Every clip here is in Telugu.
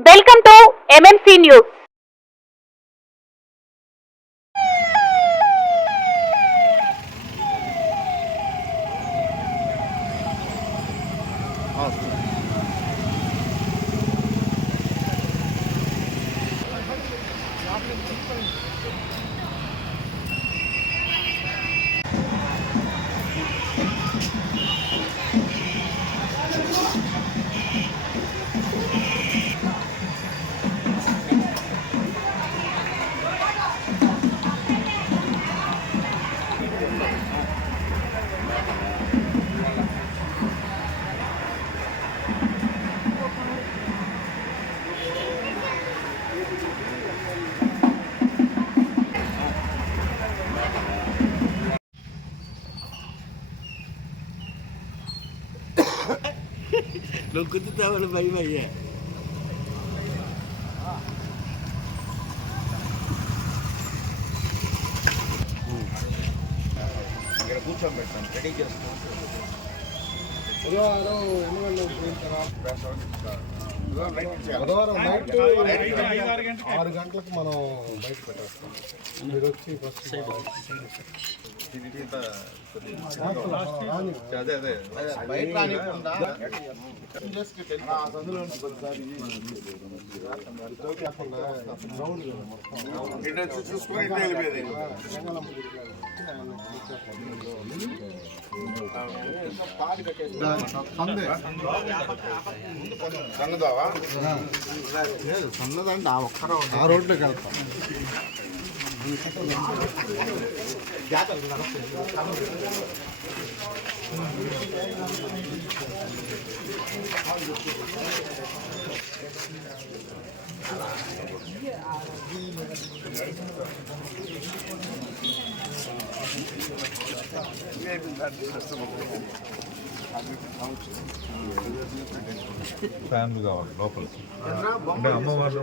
వెల్కమ్ టు ఎంఎంసీ న్యూస్ నువ్వు కుదుతావని భయం అయ్యా ఇక్కడ కూర్చోబెడతాను రెడీ చేస్తాను బుధవారం నైట్ ఆరు గంటలకు మనం బయట పెట్టేస్తాం మీరు వచ్చి ఫస్ట్ అదే అదే బయట రానికుండా చూసుకుని వెళ్ళిపోయేది సన్నదావా సన్నదండి ఆ ఒక్కరో ఆ రోడ్లోకి వెళ్తాం. ఫ్యాన్లు కావాలి లోపలికి అంటే అమ్మవారు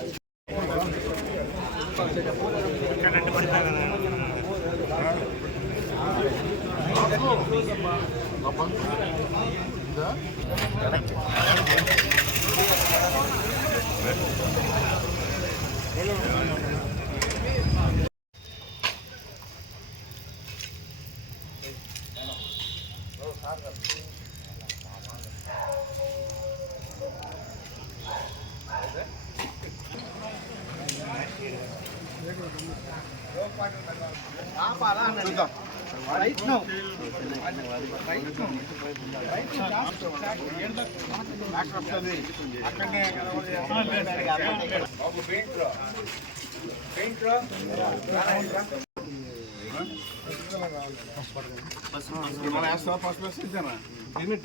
కదా.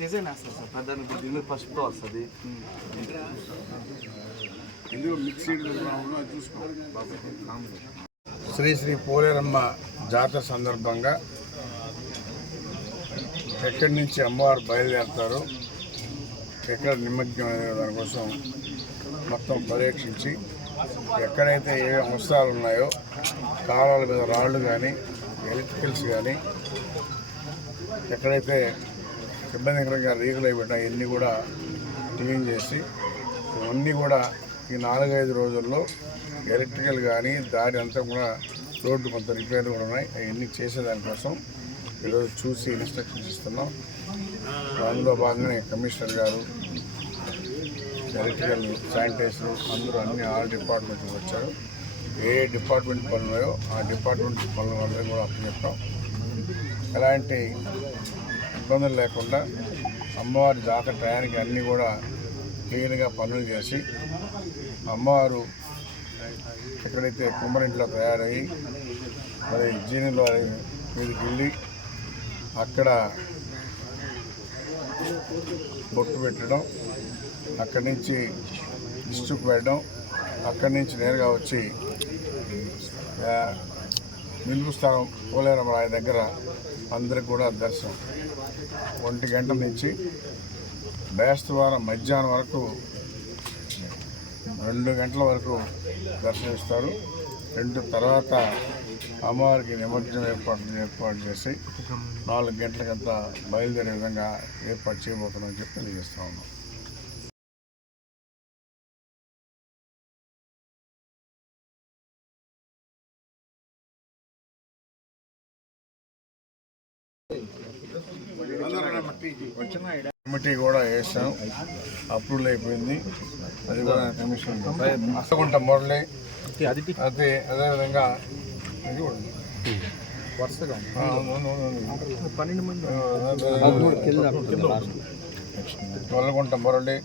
డిజైన్ వేస్తారు సార్. ప్రధానికి దీని పసుపుతో వస్తుంది. ఇందులో మిక్సీడ్ శ్రీ శ్రీ పోలేరమ్మ జాతర సందర్భంగా ఎక్కడి నుంచి అమ్మవారు బయలుదేరుతారు ఎక్కడ నిమగ్నం అనే దానికోసం మొత్తం పర్యవేక్షించి ఎక్కడైతే ఏ అవసరాలు ఉన్నాయో కాలాల మీద రాళ్ళు కానీ ఎలక్ట్రికల్స్ కానీ ఎక్కడైతే ఇబ్బందికరంగా రీగులు అయిపోయినా ఇవన్నీ కూడా క్లీన్ చేసి ఇవన్నీ కూడా ఈ నాలుగైదు రోజుల్లో ఎలక్ట్రికల్ కానీ దారి అంతా కూడా రోడ్డు కొంత రిపేర్లు కూడా ఉన్నాయి. అవన్నీ చేసేదానికోసం ఈరోజు చూసి ఇన్స్ట్రక్షన్స్ ఇస్తున్నాం. అందులో భాగంగానే కమిషనర్ గారు ఎలక్ట్రికల్ శానిటైజర్ అందరూ అన్ని ఆల్ డిపార్ట్మెంట్కి వచ్చారు. ఏ డిపార్ట్మెంట్ పనులు ఉన్నాయో ఆ డిపార్ట్మెంట్ పనులు అందరం కూడా అప్పచెప్పాం ఎలాంటి ఇబ్బందులు లేకుండా అమ్మవారి జాతర టయానికి అన్నీ కూడా క్లీన్గా పనులు చేసి అమ్మవారు ఎక్కడైతే కుమ్మరింట్లో తయారయ్యి మరి జీనిలో మీదకి వెళ్ళి అక్కడ బొట్టు పెట్టడం అక్కడి నుంచి డిస్ట్రిక్ట్ పెట్టడం అక్కడి నుంచి నేరుగా వచ్చి నిలుపు స్థానం పోలేరమ్మ దగ్గర అందరికి కూడా దర్శనం. ఒంటి గంట నుంచి బేస్తవారం మధ్యాహ్నం వరకు రెండు గంటల వరకు దర్శనమిస్తారు. రెండు తర్వాత అమ్మవారికి నిమజ్జనం ఏర్పాటు ఏర్పాటు చేసి నాలుగు గంటలకంతా బయలుదేరే విధంగా ఏర్పాటు చేయబోతున్నామని చెప్పి తెలియజేస్తా ఉన్నాం. కమిటీ కూడా వేసాం. అప్రూవల్ అయిపోయింది. అది కూడా కమిషన్. అసగుంట మురళి. అదే అదేవిధంగా ఇది కూడా. పన్నెండు మంది గొల్లగుంట మురళి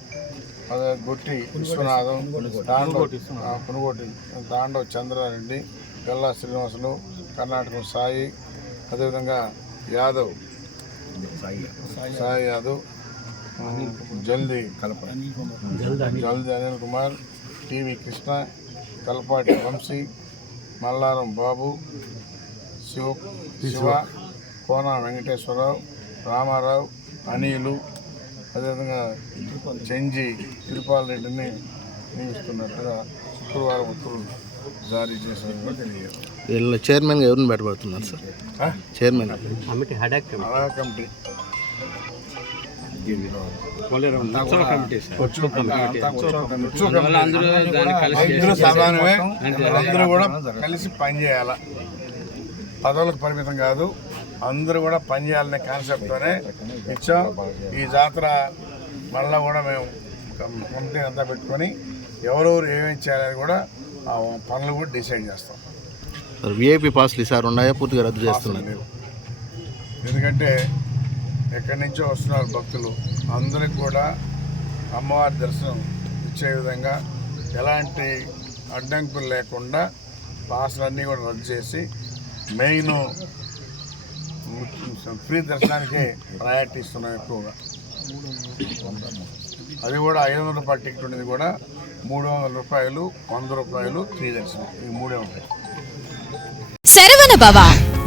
అదే గుట్టి విశ్వనాథం దాండో పునుగోటి దాండో చంద్రారెడ్డి గల్లా శ్రీనివాసులు కర్ణాటక సాయి అదేవిధంగా యాదవ్. సాయి యాదవ్. జల్దీ కలప జల్దీ అనిల్. కుమార్ టీవీ కృష్ణ కలపాటి వంశీ మల్లారం బాబు శివ శివ కోన వెంకటేశ్వరరావు రామారావు అనిలు అదేవిధంగా చెంజి తిరుపాల రెడ్డిని నియమిస్తున్నట్టుగా శుక్రవారం ఉత్తర్వులు జారీ చేసినట్టు తెలియదు? వీళ్ళ చైర్మన్గా ఎవరిని పెట్టబడుతున్నారు సార్? ఆ? చైర్మన్. అలా కమిటీ. అందరూ సమానమే అందరూ కూడా కలిసి పనిచేయాల పదవులకు పరిమితం కాదు అందరూ కూడా పనిచేయాలనే కాన్సెప్ట్తోనే ఇచ్చాం ఈ జాతర మళ్ళా కూడా మేము కమిటీ అంతా పెట్టుకొని ఎవరెవరు ఏమేమి చేయాలని కూడా పనులు కూడా డిసైడ్ చేస్తాం. సార్ విఐపి పాస్లు ఈసారి ఉన్నాయా? పూర్తిగా రద్దు చేస్తున్నారు. లేవు. ఎందుకంటే ఎక్కడి నుంచో వస్తున్నారు భక్తులు అందరికి కూడా అమ్మవారి దర్శనం ఇచ్చే విధంగా ఎలాంటి అడ్డంకులు లేకుండా పాసులన్నీ కూడా రద్దు చేసి మెయిన్ ఫ్రీ దర్శనానికి ప్రయారిటీ ఇస్తున్నాం ఎక్కువగా. అది కూడా ఐదు వందల రూపాయల టికెట్ ఉండేది కూడా మూడు వందల రూపాయలు వంద రూపాయలు ఫ్రీ దర్శనం. ఈ మూడే ఉంటాయి. శరవణ